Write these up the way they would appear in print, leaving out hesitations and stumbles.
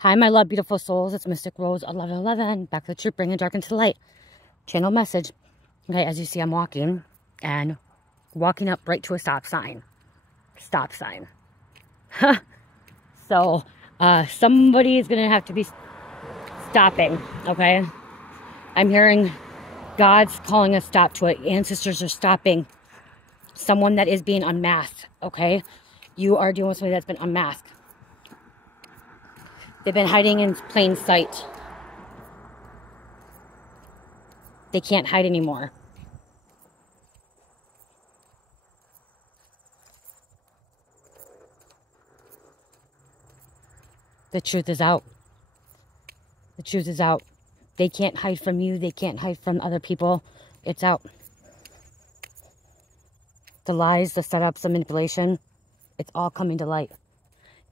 Hi, my love, beautiful souls. It's Mystic Rose 1111. Back to the truth, bringing dark into the light. Channel message. Okay, as you see, I'm walking and walking up right to a stop sign. Stop sign. So, somebody is going to have to be stopping, okay? I'm hearing God's calling a stop to it. Ancestors are stopping someone that is being unmasked, okay? You are dealing with somebody that's been unmasked. They've been hiding in plain sight. They can't hide anymore. The truth is out. The truth is out. They can't hide from you. They can't hide from other people. It's out. The lies, the setups, the manipulation, it's all coming to light.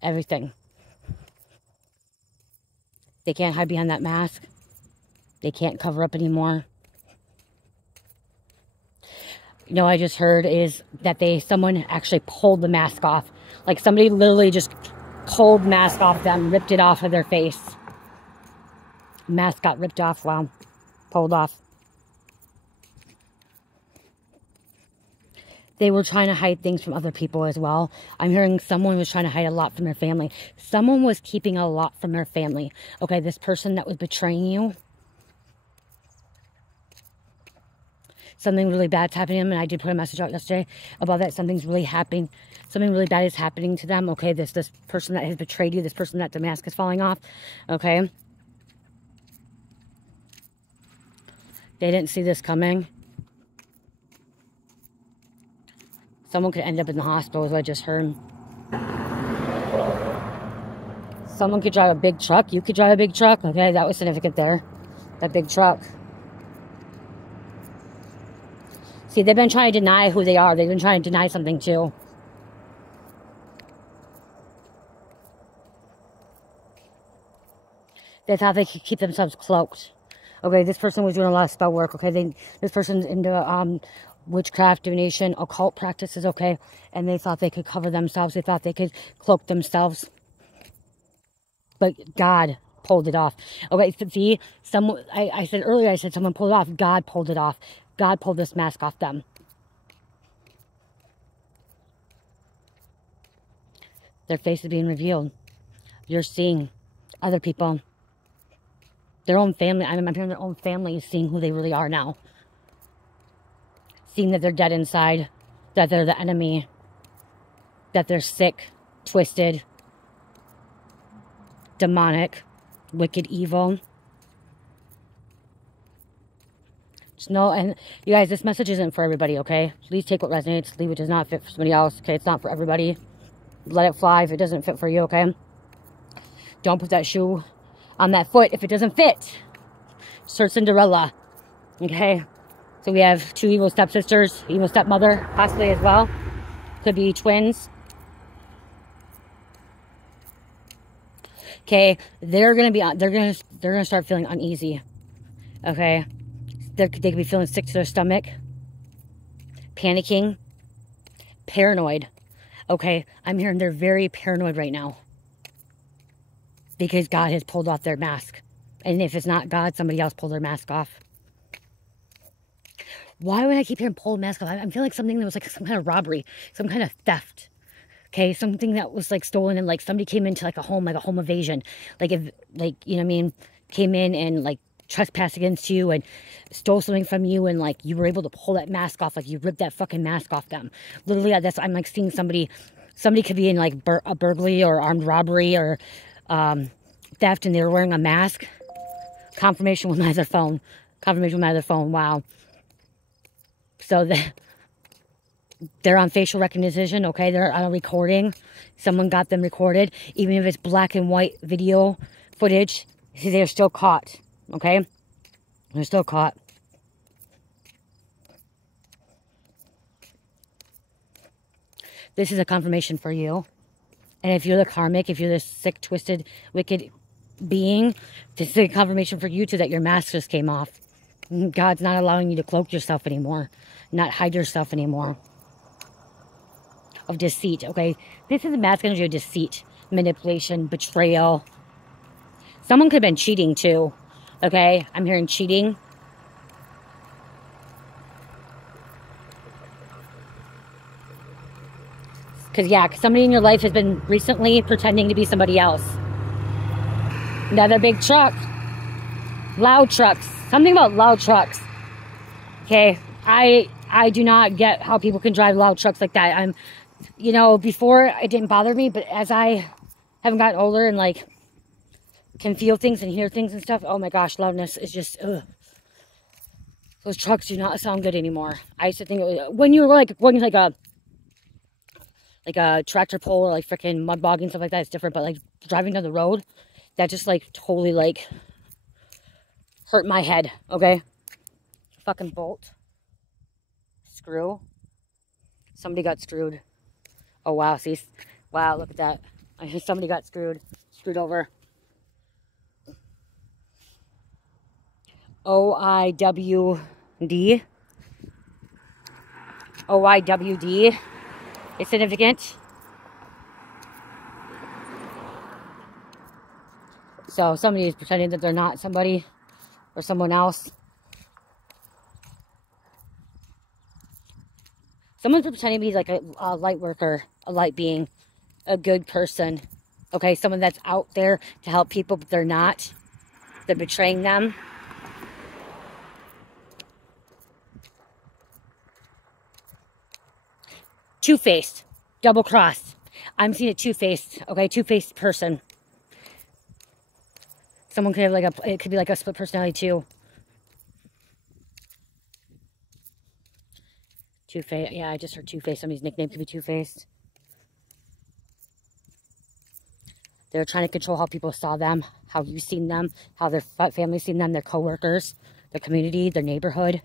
Everything. They can't hide behind that mask. They can't cover up anymore. You know, I just heard is that someone actually pulled the mask off. Like somebody literally just pulled the mask off them, ripped it off of their face. Mask got ripped off, wow. Pulled off. They were trying to hide things from other people as well. I'm hearing someone was trying to hide a lot from their family. Someone was keeping a lot from their family. Okay, this person that was betraying you. Something really bad's happening to them, and I did put a message out yesterday about that. Something's really happening. Something really bad is happening to them. Okay, this person that has betrayed you, this person that the mask is falling off. Okay. They didn't see this coming. Someone could end up in the hospital, is what I just heard. Someone could drive a big truck. You could drive a big truck. Okay, that was significant there. That big truck. See, they've been trying to deny who they are. They've been trying to deny something too. They thought they could keep themselves cloaked. Okay, this person was doing a lot of spell work. Okay, this person's into witchcraft, divination, occult practices. Okay, and they thought they could cover themselves. They thought they could cloak themselves. But God pulled it off. Okay, so see, I said earlier, I said someone pulled it off. God pulled it off. God pulled this mask off them. Their face is being revealed. You're seeing other people. Their own family. I'm hearing their own family is seeing who they really are now. Seeing that they're dead inside. That they're the enemy. That they're sick, twisted, demonic, wicked, evil. Just know, and you guys, this message isn't for everybody, okay? Please take what resonates, leave what does not fit for somebody else, okay? It's not for everybody. Let it fly if it doesn't fit for you, okay? Don't put that shoe on that foot if it doesn't fit. Search Cinderella, okay? So we have two evil stepsisters, evil stepmother, possibly as well. Could be twins. Okay, they're gonna start feeling uneasy. Okay, they could be feeling sick to their stomach, panicking, paranoid. Okay, I'm hearing they're very paranoid right now because God has pulled off their mask, and if it's not God, somebody else pulled their mask off. Why would I keep hearing pull mask off? I'm feeling like something that was like some kind of robbery, some kind of theft. Okay, something that was like stolen, and like somebody came into like a home evasion. Like if, like, you know what I mean, came in and like trespassed against you and stole something from you, and like you were able to pull that mask off, like you ripped that fucking mask off them. Literally, that's, I'm like seeing somebody could be in like a burglary or armed robbery or theft, and they were wearing a mask. Confirmation with my other phone. Confirmation with my other phone. Wow. So they're on facial recognition, okay? They're on a recording. Someone got them recorded. Even if it's black and white video footage, they're still caught, okay? They're still caught. This is a confirmation for you. And if you're the karmic, if you're this sick, twisted, wicked being, this is a confirmation for you too that your mask just came off. God's not allowing you to cloak yourself anymore. Not hide yourself anymore. Of deceit, okay? This is a mask energy of deceit, manipulation, betrayal, Someone could have been cheating too. Okay, I'm hearing cheating. Because, yeah, somebody in your life has been recently pretending to be somebody else. Another big truck. Loud trucks. Something about loud trucks. Okay, I do not get how people can drive loud trucks like that. I'm, you know, before it didn't bother me, but as I haven't gotten older and, like, can feel things and hear things and stuff, oh my gosh, loudness is just, ugh. Those trucks do not sound good anymore. I used to think, when you were, like, going to, like a tractor pull or like freaking mud bogging, stuff like that, it's different. But like driving down the road, that just like totally like hurt my head. Okay, fucking bolt, screw. Somebody got screwed. Oh wow, see, wow, look at that. Somebody got screwed over. OIWD. OIWD. It's significant. So somebody is pretending that they're not somebody or someone else. Someone's pretending to be like a light worker, a light being, a good person. Okay, someone that's out there to help people, but they're not. They're betraying them. Two-faced, double-crossed. I'm seeing a two-faced, okay, two-faced person. Someone could have like it could be like a split personality too. Two-faced, yeah, I just heard two-faced. Somebody's nickname could be two-faced. They're trying to control how people saw them, how you've seen them, how their family's seen them, their coworkers, their community, their neighborhood,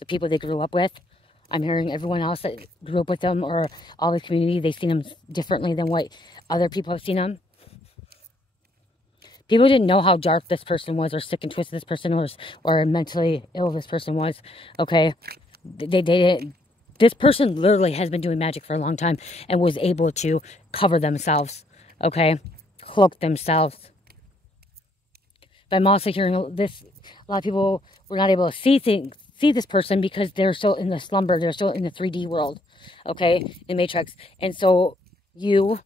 the people they grew up with. I'm hearing everyone else that grew up with them or all the community, they've seen them differently than what other people have seen them. People didn't know how dark this person was or sick and twisted this person was or mentally ill this person was, okay? They didn't. This person literally has been doing magic for a long time and was able to cover themselves, okay? Cloak themselves. But I'm also hearing this, a lot of people were not able to see this person because they're still in the slumber. They're still in the 3D world, okay, in Matrix. And so you,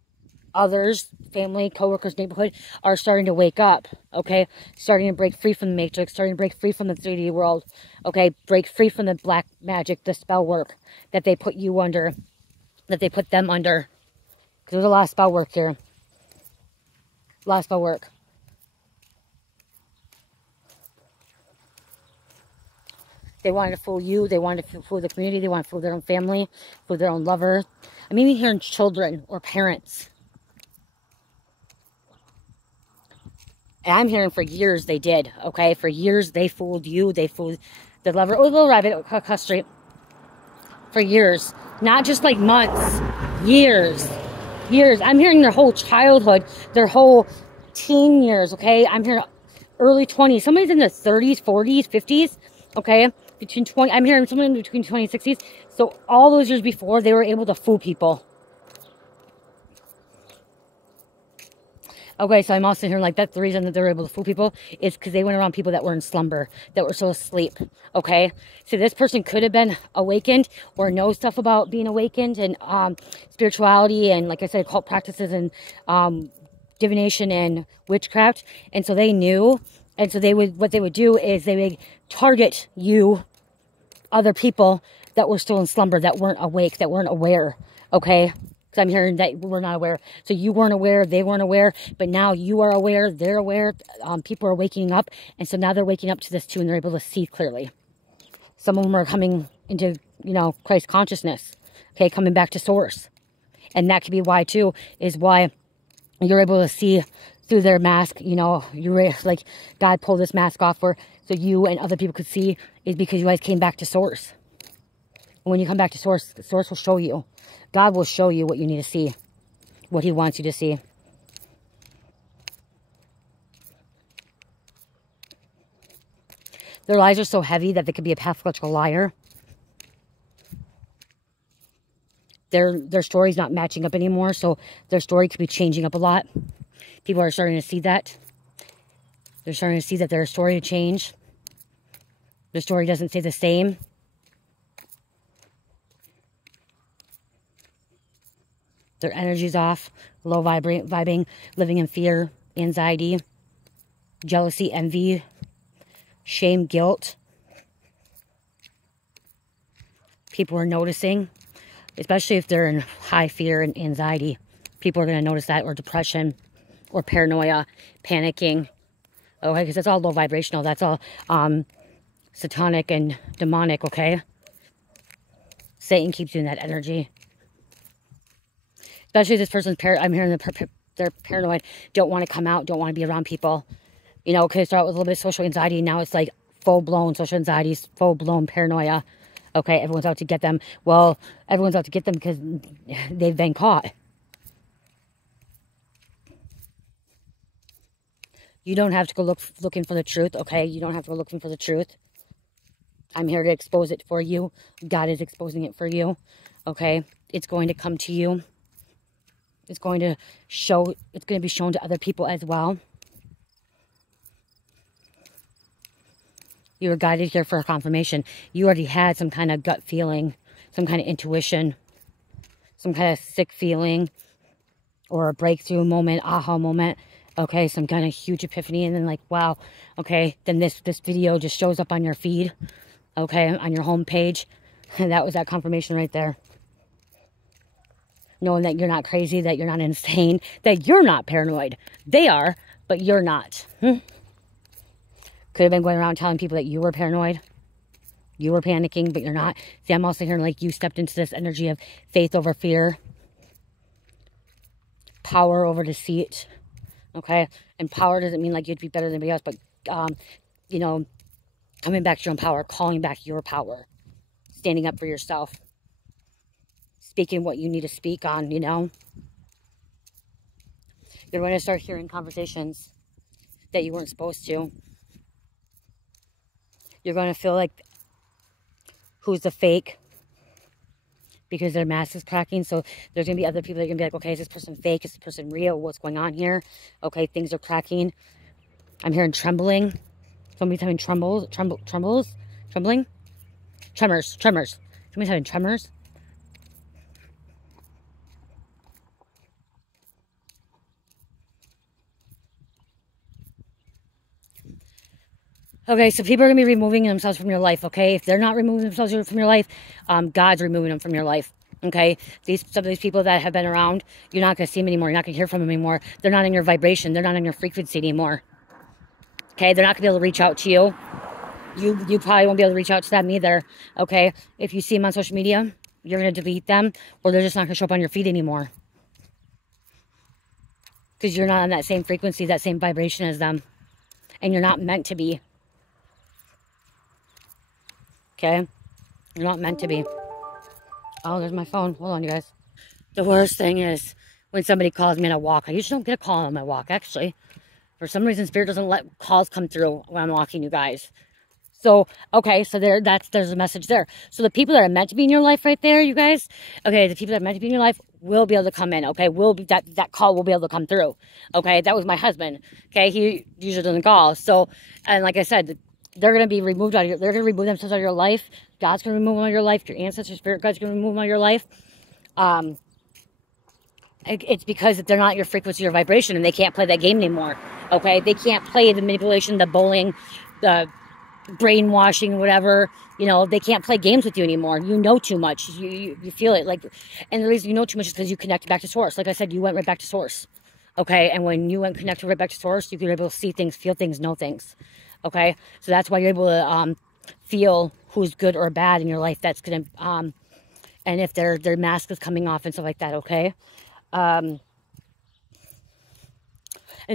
others, family, coworkers, neighborhood are starting to wake up, okay, starting to break free from the Matrix, starting to break free from the 3D world, okay, break free from the black magic, the spell work that they put you under, that they put them under. Because there's a lot of spell work here. A lot of spell work. They wanted to fool you. They wanted to fool the community. They wanted to fool their own family, fool their own lover. I'm even hearing children or parents. And I'm hearing for years they did, okay? For years they fooled you. They fooled the lover. Oh, little rabbit, Cuss Street. For years. Not just like months. Years. Years. I'm hearing their whole childhood. Their whole teen years, okay? I'm hearing early 20s. Somebody's in their 30s, 40s, 50s, okay? Between 20, I'm hearing someone in between 20 and 60s. So all those years before, they were able to fool people. Okay, so I'm also hearing like that's the reason that they were able to fool people is because they went around people that were in slumber, that were still asleep, okay? So this person could have been awakened or know stuff about being awakened and spirituality and, like I said, occult practices and divination and witchcraft. And so they knew, and so what they would do is they would target you, other people that were still in slumber, that weren't awake, that weren't aware, okay? Because I'm hearing that we're not aware. So you weren't aware, they weren't aware, but now you are aware, they're aware, people are waking up, and so now they're waking up to this too, and they're able to see clearly. Some of them are coming into, you know, Christ consciousness, okay, coming back to source. And that could be why too, is why you're able to see through their mask, you know, you're like, God pulled this mask off for, so you and other people could see, is because you guys came back to source. And when you come back to source, source will show you. God will show you what you need to see, what he wants you to see. Their lies are so heavy that they could be a pathological liar. Their story's not matching up anymore, so their story could be changing up a lot. People are starting to see that. They're starting to see that their story changed. The story doesn't stay the same. Their energy's off, low vibing, living in fear, anxiety, jealousy, envy, shame, guilt. People are noticing, especially if they're in high fear and anxiety. People are going to notice that, or depression, or paranoia, panicking. Okay, because that's all low vibrational. That's all satanic and demonic, okay? Satan keeps doing that energy. Especially this person's, I'm hearing they're paranoid, don't want to come out, don't want to be around people. You know, okay, start with a little bit of social anxiety. Now it's like full-blown social anxiety, full-blown paranoia. Okay, everyone's out to get them. Well, everyone's out to get them because they've been caught. You don't have to go looking for the truth, okay? You don't have to go looking for the truth. I'm here to expose it for you. God is exposing it for you, okay? It's going to come to you. It's going to be shown to other people as well. You were guided here for a confirmation. You already had some kind of gut feeling, some kind of intuition, some kind of sick feeling, or a breakthrough moment, aha moment. Okay, some kind of huge epiphany, and then like, wow, okay, then this video just shows up on your feed, okay, on your home page, and that was that confirmation right there. Knowing that you're not crazy, that you're not insane, that you're not paranoid. They are, but you're not. Could have been going around telling people that you were paranoid, you were panicking, but you're not. See, I'm also hearing like you stepped into this energy of faith over fear, power over deceit. Okay, and power doesn't mean like you'd be better than anybody else, but, you know, coming back to your own power, calling back your power, standing up for yourself, speaking what you need to speak on, you know. You're going to start hearing conversations that you weren't supposed to. You're going to feel like who's the fake, because their mask is cracking. So there's going to be other people that are going to be like, okay, is this person fake? Is this person real? What's going on here? Okay, things are cracking. I'm hearing trembling. Somebody's having tremors. Somebody's having tremors. Okay, so people are going to be removing themselves from your life, okay? If they're not removing themselves from your life, God's removing them from your life, okay? Some of these people that have been around, you're not going to see them anymore. You're not going to hear from them anymore. They're not in your vibration. They're not in your frequency anymore, okay? They're not going to be able to reach out to you. You probably won't be able to reach out to them either, okay? If you see them on social media, you're going to delete them, or they're just not going to show up on your feed anymore, because you're not on that same frequency, that same vibration as them, and you're not meant to be. Okay? You're not meant to be. Oh, there's my phone. Hold on, you guys. The worst thing is when somebody calls me on a walk. I usually don't get a call on my walk, actually. For some reason, Spirit doesn't let calls come through when I'm walking, you guys. So, okay, so there's a message there. So the people that are meant to be in your life right there, you guys, okay, the people that are meant to be in your life will be able to come in, okay? That call will be able to come through, okay? That was my husband, okay? He usually doesn't call. So, and like I said, they're going to be removed out of they're going to remove themselves out of your life. God's going to remove them out of your life. Your ancestor spirit God's going to remove them out of your life. It's because they're not your frequency or vibration, and they can't play that game anymore. Okay? They can't play the manipulation, the bullying, the brainwashing, whatever. You know, they can't play games with you anymore. You know too much. You feel it. Like, and the reason you know too much is because you connect back to source. Like I said, you went right back to source. Okay? And when you went connected right back to source, you're able to see things, feel things, know things. Okay, so that's why you're able to feel who's good or bad in your life. That's gonna and if their mask is coming off and stuff like that. Okay, and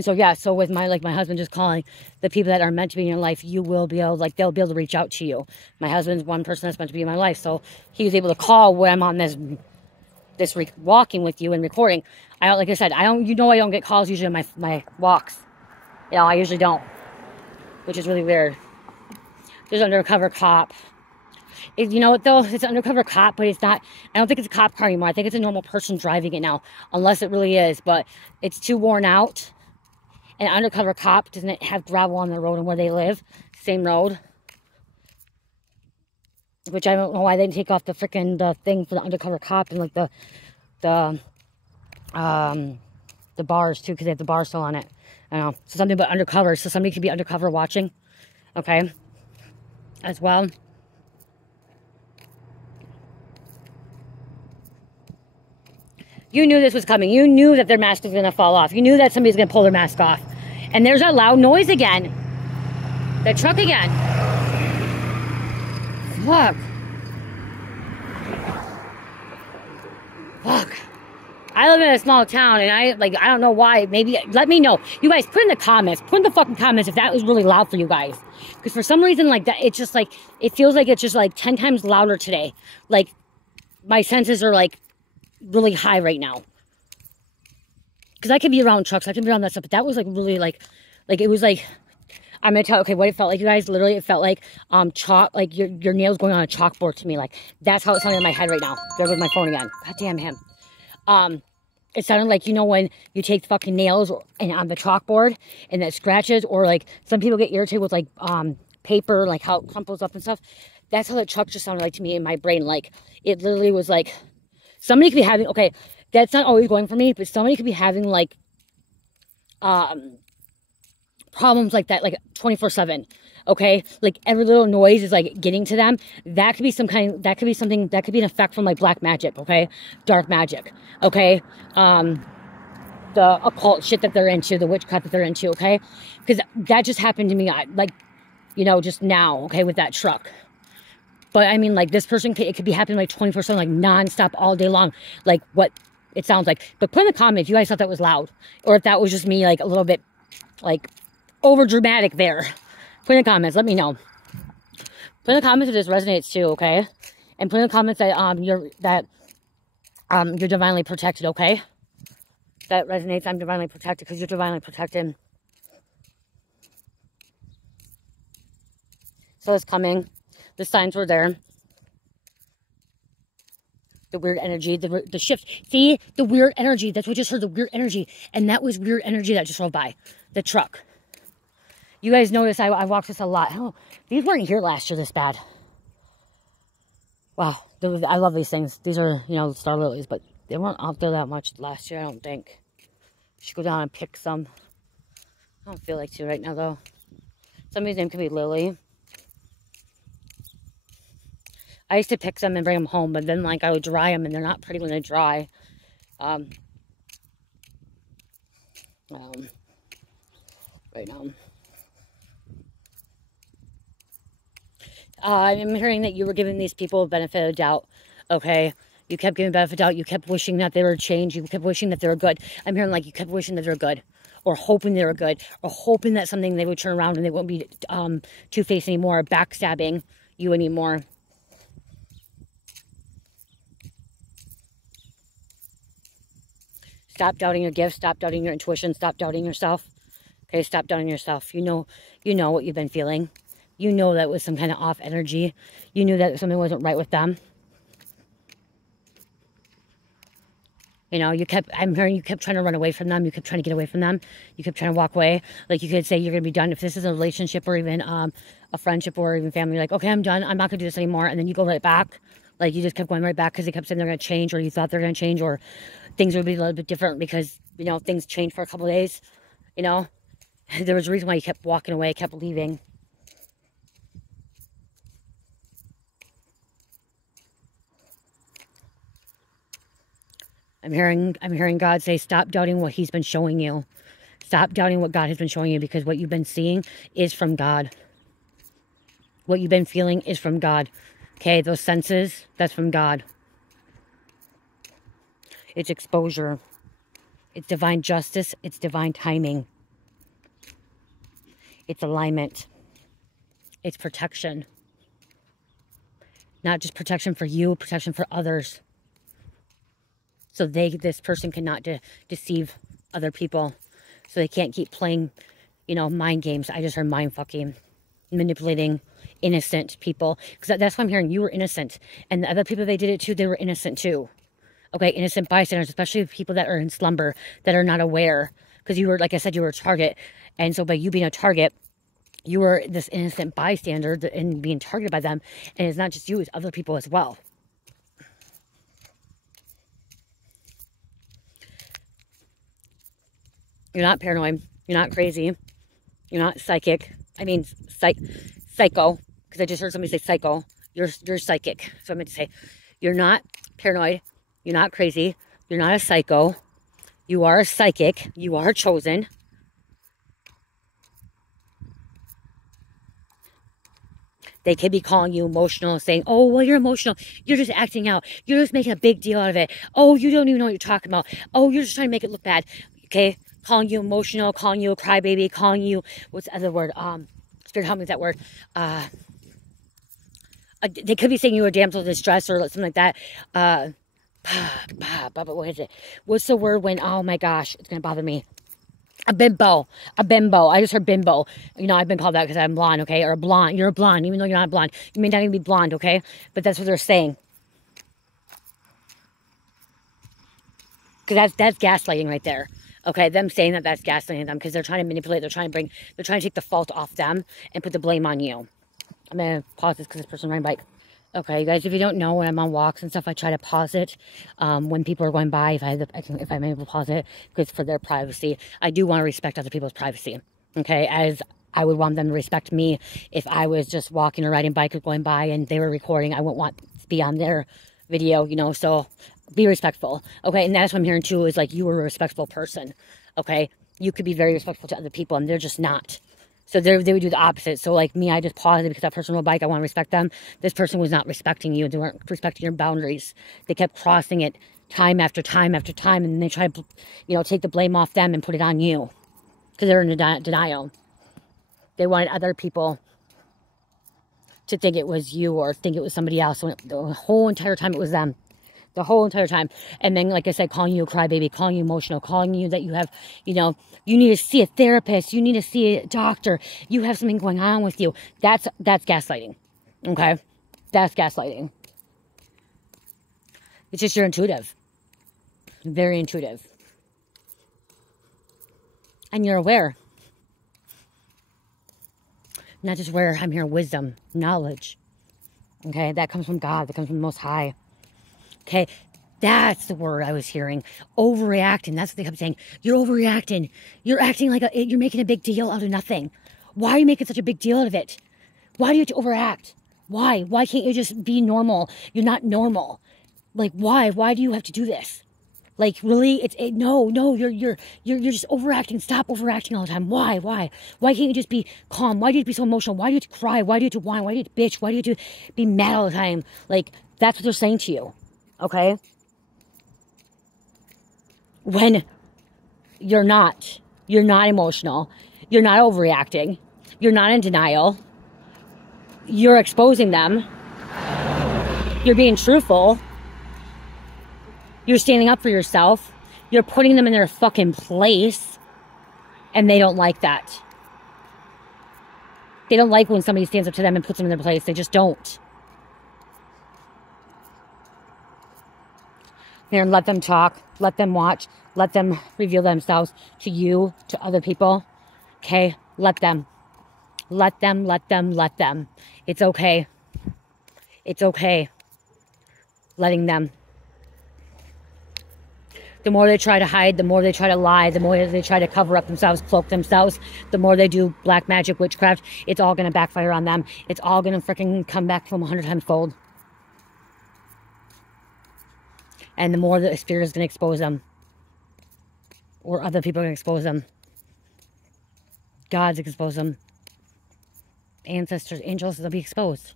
so yeah, so with my husband just calling, the people that are meant to be in your life, you will be able they'll be able to reach out to you. My husband's one person that's meant to be in my life, so he was able to call when I'm on this walking with you and recording. Like I said, I don't get calls usually on my walks. You know, I usually don't. Which is really weird. There's an undercover cop. You know what, though? It's an undercover cop, but it's not. I don't think it's a cop car anymore. I think it's a normal person driving it now. Unless it really is. But it's too worn out. an undercover cop doesn't have gravel on the road and where they live, same road. Which I don't know why they didn't take off the thing for the undercover cop and like the bars too, because they have the bars still on it. I don't know. So something about undercover. So somebody could be undercover watching. Okay. As well. You knew this was coming. You knew that their mask was going to fall off. You knew that somebody's going to pull their mask off. And there's that loud noise again. That truck again. Fuck. Fuck. I live in a small town and I don't know why. Maybe, let me know. You guys, put in the comments. Put in the fucking comments if that was really loud for you guys. Because for some reason, like, that, it's just like, it feels like it's just like 10 times louder today. Like, my senses are like really high right now. Because I could be around trucks. I could be around that stuff. But that was like really like it was like, I'm gonna tell, okay, what it felt like, you guys. Literally, it felt like chalk, like your nails going on a chalkboard to me. Like, that's how it sounded in my head right now. There with my phone again. God damn him. It sounded like, you know, when you take fucking nails and on the chalkboard and that scratches, or like some people get irritated with like paper, like how it crumples up and stuff. That's how that truck just sounded like to me in my brain. Like, it literally was like, somebody could be having, okay, that's not always going for me, but somebody could be having like problems like that, like 24/7. Okay, like every little noise is like getting to them. That could be something, that could be an effect from like black magic, okay? Dark magic, okay? The occult shit that they're into, the witchcraft that they're into, okay? Because that just happened to me, like, you know, just now, okay, with that truck. But I mean, like, this person, it could be happening like 24/7, like non-stop all day long, like what it sounds like. But put in the comments if you guys thought that was loud, or if that was just me, like, a little bit, like, over dramatic there. Put in the comments, let me know. Put in the comments if this resonates too, okay? And put in the comments that you're divinely protected, okay? That resonates, I'm divinely protected, because you're divinely protected. So it's coming. The signs were there. The weird energy, the shift. See, the weird energy. That's what I just heard, the weird energy. And that was weird energy that just rolled by. The truck. You guys notice I walked this a lot. Oh, these weren't here last year this bad. Wow. I love these things. These are, you know, star lilies, but they weren't out there that much last year, I don't think. Should go down and pick some. I don't feel like to right now, though. Somebody's name could be Lily. I used to pick some and bring them home, but then, like, I would dry them, and they're not pretty when they dry. Right now. I'm hearing that you were giving these people a benefit of doubt, okay? You kept giving benefit of doubt. You kept wishing that they were changed. You kept wishing that they were good. I'm hearing, like, you kept wishing that they were good, or hoping they were good, or hoping that something they would turn around and they won't be two-faced anymore, or backstabbing you anymore. Stop doubting your gifts. Stop doubting your intuition. Stop doubting yourself. Okay, stop doubting yourself. You know what you've been feeling. You know that was some kind of off energy. You knew that something wasn't right with them. You know, I'm hearing you kept trying to run away from them. You kept trying to get away from them. You kept trying to walk away. Like, you could say you're going to be done. If this is a relationship or even a friendship or even family, like, okay, I'm done. I'm not going to do this anymore. And then you go right back. Like, you just kept going right back because they kept saying they're going to change, or you thought they're going to change, or things would be a little bit different because, you know, things changed for a couple of days. You know, there was a reason why you kept walking away, kept leaving. I'm hearing God say, stop doubting what he's been showing you. Stop doubting what God has been showing you, because what you've been seeing is from God. What you've been feeling is from God. Okay, those senses, that's from God. It's exposure. It's divine justice. It's divine timing. It's alignment. It's protection. Not just protection for you, protection for others. So this person cannot deceive other people. So they can't keep playing, you know, mind games. I just heard mind fucking, manipulating innocent people. Because that's what I'm hearing. You were innocent. And the other people they did it to, they were innocent too. Okay, innocent bystanders, especially people that are in slumber, that are not aware. because you were, like I said, you were a target. And so by you being a target, you were this innocent bystander and being targeted by them. And it's not just you, it's other people as well. You're not paranoid. You're not crazy. You're not psychic. I mean, psycho. Because I just heard somebody say psycho. You're psychic. So I meant to say, you're not paranoid. You're not crazy. You're not a psycho. You are a psychic. You are chosen. They could be calling you emotional, saying, oh, well, you're emotional. You're just acting out. You're just making a big deal out of it. Oh, you don't even know what you're talking about. Oh, you're just trying to make it look bad. Okay? Calling you emotional, calling you a crybaby, calling you, what's the other word? Spirit, help me with that word. They could be saying you were damsel in distress or something like that. What is it? What's the word when, oh my gosh, it's going to bother me. A bimbo. I just heard bimbo. You know, I've been called that because I'm blonde, okay? Or a blonde. You're a blonde, even though you're not blonde. You may not even be blonde, okay? But that's what they're saying. Because that's gaslighting right there. Okay, them saying that that's gaslighting them because they're trying to manipulate, they're trying to take the fault off them and put the blame on you. I'm going to pause this because this person riding bike. Okay, you guys, if you don't know, when I'm on walks and stuff, I try to pause it when people are going by, if I'm able to pause it, because for their privacy. I do want to respect other people's privacy, okay, as I would want them to respect me. If I was just walking or riding bike or going by and they were recording, I wouldn't want to be on their video, you know, so be respectful, okay, and that's what I'm hearing too, is like you were a respectful person, okay, you could be very respectful to other people, and they're just not. So they would do the opposite. So like me, I just paused it because that person rode a bike. I want to respect them. This person was not respecting you. They weren't respecting your boundaries. They kept crossing it time after time after time. And then they tried to, you know, take the blame off them and put it on you. Because they're in denial. They wanted other people to think it was you or think it was somebody else. When the whole entire time it was them. The whole entire time. And then, like I said, calling you a crybaby, calling you emotional, calling you that you have, you know, you need to see a therapist, you need to see a doctor, you have something going on with you. That's gaslighting. Okay? That's gaslighting. It's just you're intuitive. Very intuitive. And you're aware. Not just aware, I'm here, wisdom, knowledge. Okay? That comes from God. That comes from the Most High. Okay, that's the word I was hearing. Overreacting. That's what they kept saying. You're overreacting. You're acting like you're making a big deal out of nothing. Why are you making such a big deal out of it? Why do you have to overact? Why? Why can't you just be normal? You're not normal. Like, why? Why do you have to do this? Like, really? No, you're just overacting. Stop overacting all the time. Why? Why can't you just be calm? Why do you have to be so emotional? Why do you have to cry? Why do you have to whine? Why do you have to bitch? Why do you have to be mad all the time? Like, that's what they're saying to you. Okay? When you're not emotional, you're not overreacting, you're not in denial, you're exposing them, you're being truthful, you're standing up for yourself, you're putting them in their fucking place, and they don't like that. They don't like when somebody stands up to them and puts them in their place. They just don't. Here, let them talk, let them watch, let them reveal themselves to you, to other people. Okay? Let them. Let them. It's okay. It's okay. Letting them. The more they try to hide, the more they try to lie, the more they try to cover up themselves, cloak themselves, the more they do black magic, witchcraft, it's all going to backfire on them. It's all going to freaking come back from 100 times fold. And the more the spirit is going to expose them. Or other people are going to expose them. God's expose them. Ancestors, angels, they'll be exposed.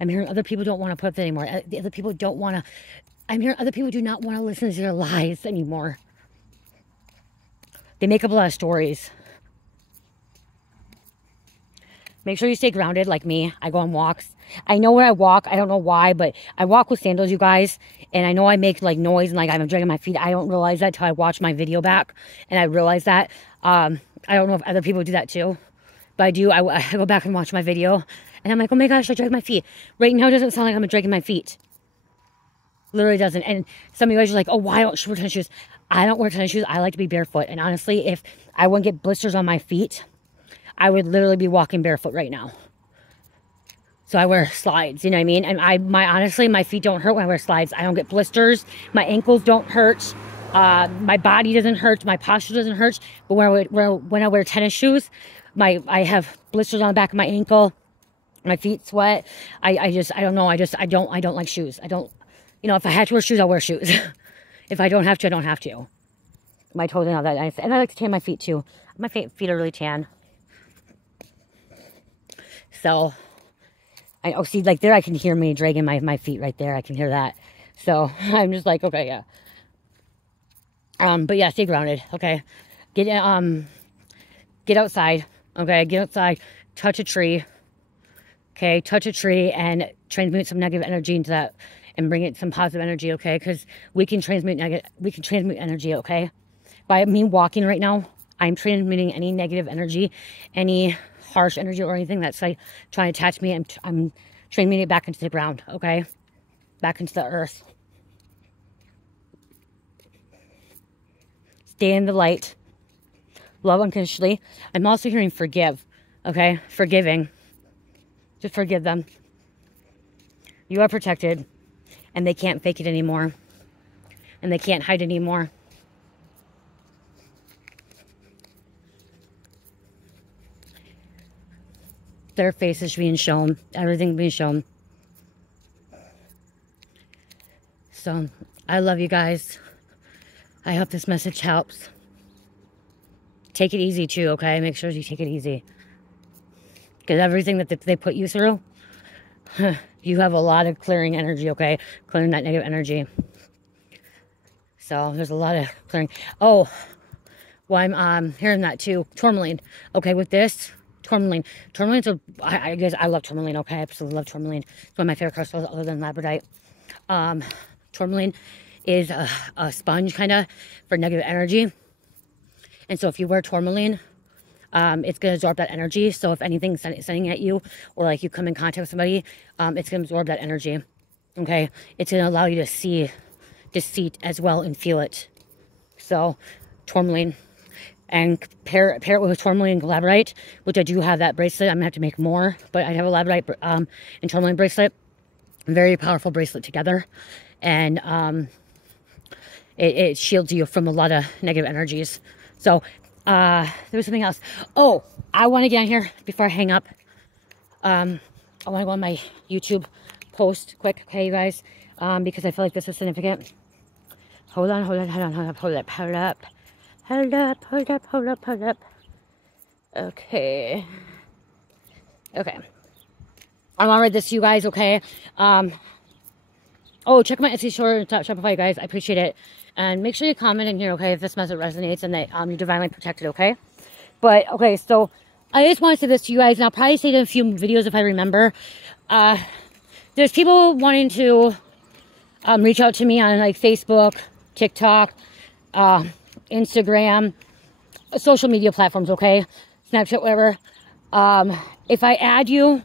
I'm hearing other people don't want to put up with it anymore. Other people don't want to... I'm hearing other people do not want to listen to their lies anymore. They make up a lot of stories. Make sure you stay grounded like me. I go on walks. I know where I walk. I don't know why, but I walk with sandals, you guys. And I know I make like noise and like I'm dragging my feet. I don't realize that until I watch my video back. And I realize that. I don't know if other people do that too. But I do. I go back and watch my video. And I'm like, oh my gosh, I drag my feet. Right now it doesn't sound like I'm dragging my feet. Literally doesn't. And some of you guys are like, oh, why don't you wear tennis shoes? I don't wear tennis shoes. I like to be barefoot. And honestly, if I wouldn't get blisters on my feet, I would literally be walking barefoot right now. So I wear slides, you know what I mean? And honestly, my feet don't hurt when I wear slides. I don't get blisters. My ankles don't hurt. My body doesn't hurt. My posture doesn't hurt. But when I wear tennis shoes, I have blisters on the back of my ankle. My feet sweat. I don't know. I don't like shoes. I don't, you know, if I had to wear shoes, I'll wear shoes. If I don't have to, I don't have to. My toes are not that nice. And I like to tan my feet too. My feet are really tan. So, see, like there I can hear me dragging my feet right there. I can hear that. So, I'm just like, okay, yeah. But yeah, stay grounded, okay? Get outside, okay? Get outside, touch a tree, okay? Touch a tree and transmute some negative energy into that and bring it some positive energy, okay? Because we can transmute energy, okay? By me walking right now, I'm transmuting any negative energy, any harsh energy or anything that's like trying to attach me. I'm transmuting it back into the ground, okay? Back into the earth. Stay in the light. Love unconditionally. I'm also hearing forgive, okay? Forgiving. Just forgive them. You are protected, and they can't fake it anymore, and they can't hide anymore. Their faces being shown, everything being shown. So, I love you guys. I hope this message helps. Take it easy too, okay? Make sure you take it easy. Because everything that they put you through, you have a lot of clearing energy, okay? Clearing that negative energy. So, there's a lot of clearing. Oh, well, I'm hearing that too. Tourmaline. Okay, with this, tourmaline. Tourmaline's I guess I love tourmaline, okay? I absolutely love tourmaline. It's one of my favorite crystals other than labradorite. Tourmaline is a sponge kind of for negative energy. And so if you wear tourmaline, it's going to absorb that energy. So if anything's sending at you or like you come in contact with somebody, it's going to absorb that energy. Okay? It's going to allow you to see deceit as well and feel it. So tourmaline. And pair it with tourmaline and labradorite, which I do have that bracelet. I'm going to have to make more, but I have a labradorite and tourmaline bracelet. Very powerful bracelet together. And it shields you from a lot of negative energies. So, there was something else. Oh, I want to get on here before I hang up. I want to go on my YouTube post quick, okay, you guys? Because I feel like this is significant. Hold up. Okay. I want to read this to you guys, okay? Oh, check my Etsy store and Shopify, guys. I appreciate it. And make sure you comment in here, okay, if this message resonates and that you're divinely protected, okay? But, okay, so I just want to say this to you guys, and I'll probably say it in a few videos if I remember. There's people wanting to reach out to me on, like, Facebook, TikTok, Instagram, social media platforms, okay? Snapchat, whatever. If I add you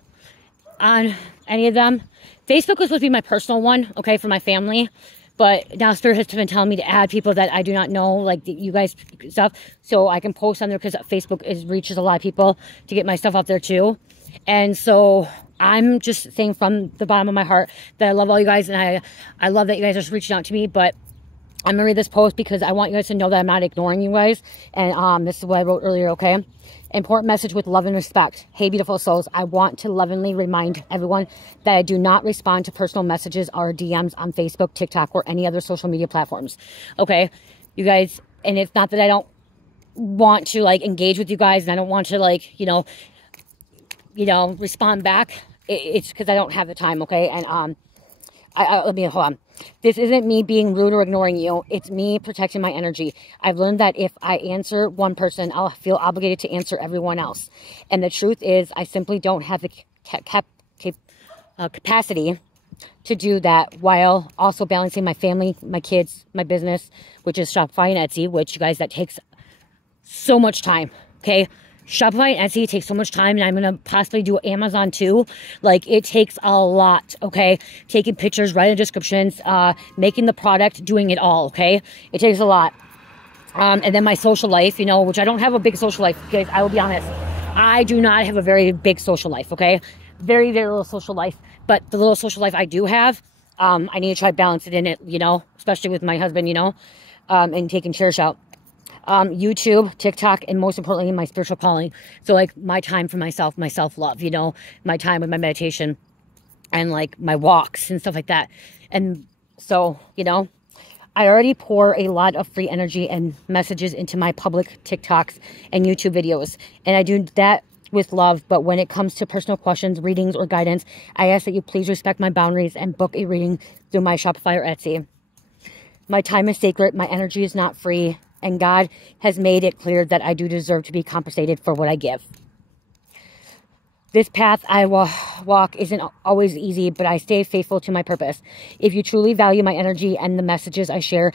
on any of them, Facebook was supposed to be my personal one, okay, for my family. But now Spirit has been telling me to add people that I do not know, like you guys stuff, so I can post on there because Facebook reaches a lot of people to get my stuff out there too. And so I'm just saying from the bottom of my heart that I love all you guys, and I love that you guys are reaching out to me. But I'm going to read this post because I want you guys to know that I'm not ignoring you guys. And this is what I wrote earlier, okay? Important message with love and respect. Hey, beautiful souls. I want to lovingly remind everyone that I do not respond to personal messages or DMs on Facebook, TikTok, or any other social media platforms. Okay? You guys, and it's not that I don't want to, like, engage with you guys and I don't want to, like, you know, respond back. It's because I don't have the time, okay? And, let me, hold on. This isn't me being rude or ignoring you. It's me protecting my energy. I've learned that if I answer one person, I'll feel obligated to answer everyone else. And the truth is, I simply don't have the capacity to do that while also balancing my family, my kids, my business, which is Shopify and Etsy, which, you guys, that takes so much time, okay? Shopify and Etsy takes so much time, and I'm going to possibly do Amazon too. Like, it takes a lot, okay? Taking pictures, writing descriptions, making the product, doing it all, okay? It takes a lot. And then my social life, you know, which I don't have a big social life, guys. I will be honest. I do not have a very big social life, okay? Very, very little social life. But the little social life I do have, I need to try to balance it in it, you know, especially with my husband, you know, and taking chairs out. YouTube, TikTok, and most importantly, my spiritual calling. So, like, my time for myself, my self-love, you know, my time with my meditation and, like, my walks and stuff like that. And so, you know, I already pour a lot of free energy and messages into my public TikToks and YouTube videos. And I do that with love. But when it comes to personal questions, readings, or guidance, I ask that you please respect my boundaries and book a reading through my Shopify or Etsy. My time is sacred. My energy is not free. And God has made it clear that I do deserve to be compensated for what I give. This path I walk isn't always easy, but I stay faithful to my purpose. If you truly value my energy and the messages I share,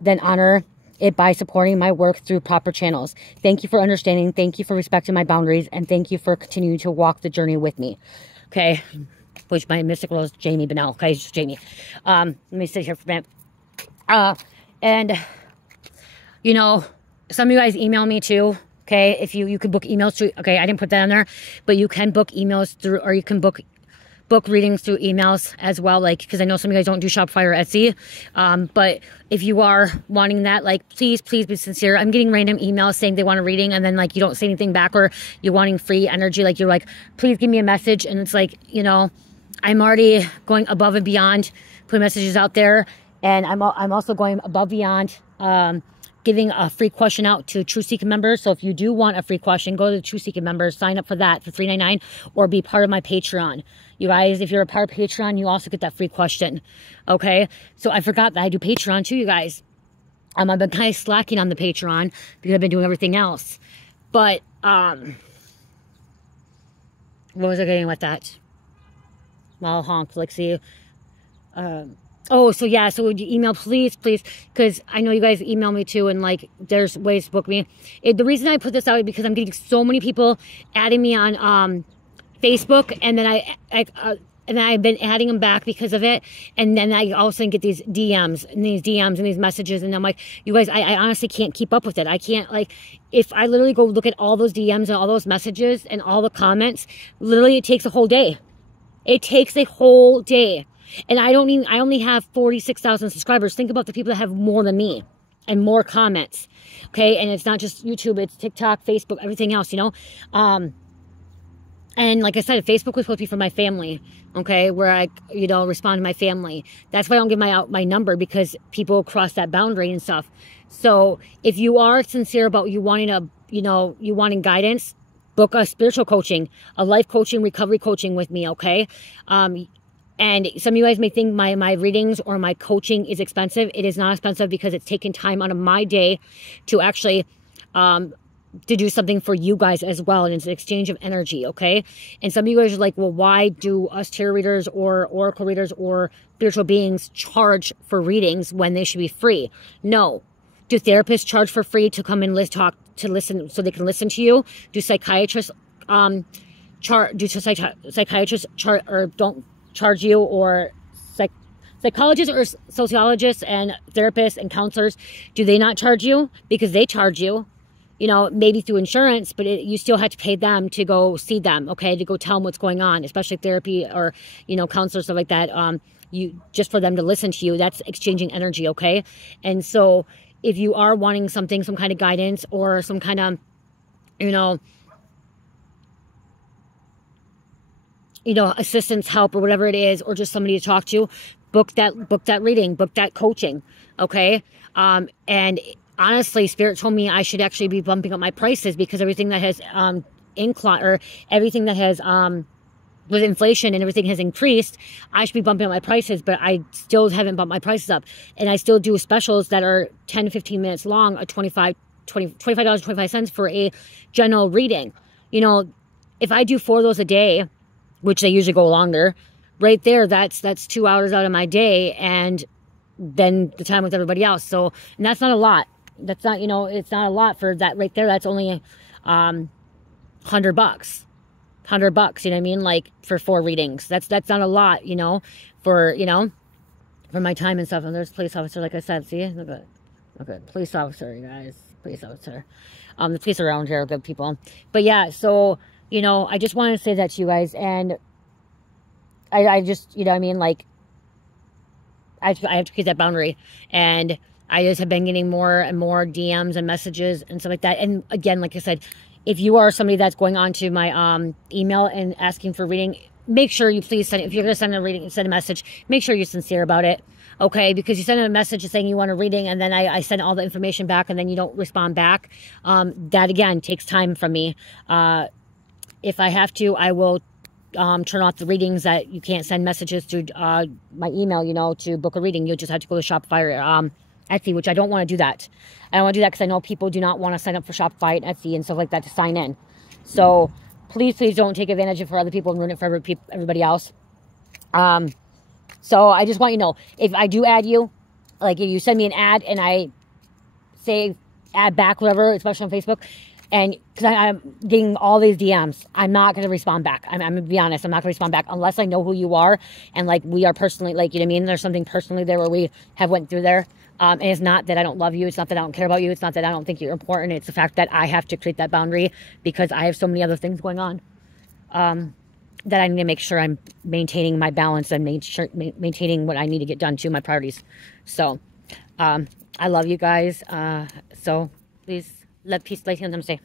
then honor it by supporting my work through proper channels. Thank you for understanding. Thank you for respecting my boundaries. And thank you for continuing to walk the journey with me. Okay. Which my mystical is Jamie Bennell. Okay. It's just Jamie. Let me sit here for a minute. And you know, some of you guys email me too, okay? If you could book emails through, okay, I didn't put that on there, but you can book emails through, or you can book readings through emails as well, like, because I know some of you guys don't do Shopify or Etsy, but if you are wanting that, like, please be sincere. I'm getting random emails saying they want a reading, and then, like, you don't say anything back, or you're wanting free energy, like, you're like, please give me a message, and it's like, you know, I'm already going above and beyond putting messages out there, and I'm also going above and beyond, giving a free question out to True Seeking members. So if you do want a free question, go to the True Seeking members, sign up for that for $3.99, or be part of my Patreon. You guys, if you're a part of Patreon, you also get that free question. Okay? So I forgot that I do Patreon too, you guys. I've been kind of slacking on the Patreon because I've been doing everything else. But, what was I getting with that? Well, honk, like, see, oh, so yeah, so would you email, please, because I know you guys email me too, and, like, there's ways to book me. The reason I put this out is because I'm getting so many people adding me on Facebook, and then and then I've been adding them back because of it, and then I also get these DMs and these messages, and I'm like, you guys, I honestly can't keep up with it. I can't, like, if I literally go look at all those DMs and all those messages and all the comments, literally it takes a whole day. It takes a whole day. And I only have 46,000 subscribers. Think about the people that have more than me and more comments. Okay. And it's not just YouTube, it's TikTok, Facebook, everything else, you know? And like I said, Facebook was supposed to be for my family. Okay. Where I, you know, respond to my family. That's why I don't give my number, because people cross that boundary and stuff. So if you are sincere about you wanting guidance, book a spiritual coaching, a life coaching, recovery coaching with me. Okay. And some of you guys may think my readings or my coaching is expensive. It is not expensive because it's taken time out of my day to actually to do something for you guys as well. And it's an exchange of energy, okay? And some of you guys are like, well, why do us tarot readers or oracle readers or spiritual beings charge for readings when they should be free? No. Do therapists charge for free to come and listen so they can listen to you? Do psychiatrists don't charge you, or psychologists or sociologists and therapists and counselors, do they not charge you? Because they charge you, you know, maybe through insurance, but you still have to pay them to go see them, okay, to go tell them what's going on, especially therapy or, you know, counselors, stuff like that. You just for them to listen to you, that's exchanging energy, okay? And so if you are wanting something, some kind of guidance or some kind of, you know, assistance, help, or whatever it is, or just somebody to talk to, book that reading, book that coaching, okay? And honestly, Spirit told me I should actually be bumping up my prices, because everything that has everything that has with inflation and everything has increased, I should be bumping up my prices, but I still haven't bumped my prices up. And I still do specials that are 10 to 15 minutes long, $25.25 for a general reading. You know, if I do 4 of those a day, which they usually go longer, right there, that's 2 hours out of my day, and then the time with everybody else. So, and that's not a lot. That's not, it's not a lot for that right there. That's only, $100. $100, you know what I mean? Like for 4 readings. That's not a lot, you know, for my time and stuff. And there's police officer, like I said, see? Look at police officer, you guys. Police officer. The police around here are good people. But yeah, so, you know, I just wanted to say that to you guys. And I just, you know what I mean? Like, I have to keep that boundary. And I just have been getting more and more DMs and messages and stuff like that. And again, like I said, if you are somebody that's going on to my email and asking for reading, make sure you please send, if you're going to send a reading, send a message, make sure you're sincere about it. Okay, because you send a message saying you want a reading, and then I send all the information back, and then you don't respond back. That, again, takes time from me. If I have to, I will turn off the readings that you can't send messages to my email, you know, to book a reading. You'll just have to go to Shopify or Etsy, which I don't want to do that. I don't want to do that because I know people do not want to sign up for Shopify and Etsy and stuff like that to sign in. So please don't take advantage of it for other people and ruin it for everybody else. So I just want you to know, if I do add you, like if you send me an ad and I say add back, whatever, especially on Facebook, and because I'm getting all these DMs, I'm not going to respond back. I'm going to be honest. I'm not going to respond back unless I know who you are. And like we are personally, like, you know what I mean? There's something personally there where we have went through there. And it's not that I don't love you. It's not that I don't care about you. It's not that I don't think you're important. It's the fact that I have to create that boundary because I have so many other things going on. That I need to make sure I'm maintaining my balance and maintaining what I need to get done to my priorities. So, I love you guys. So please let peace, light, and namaste.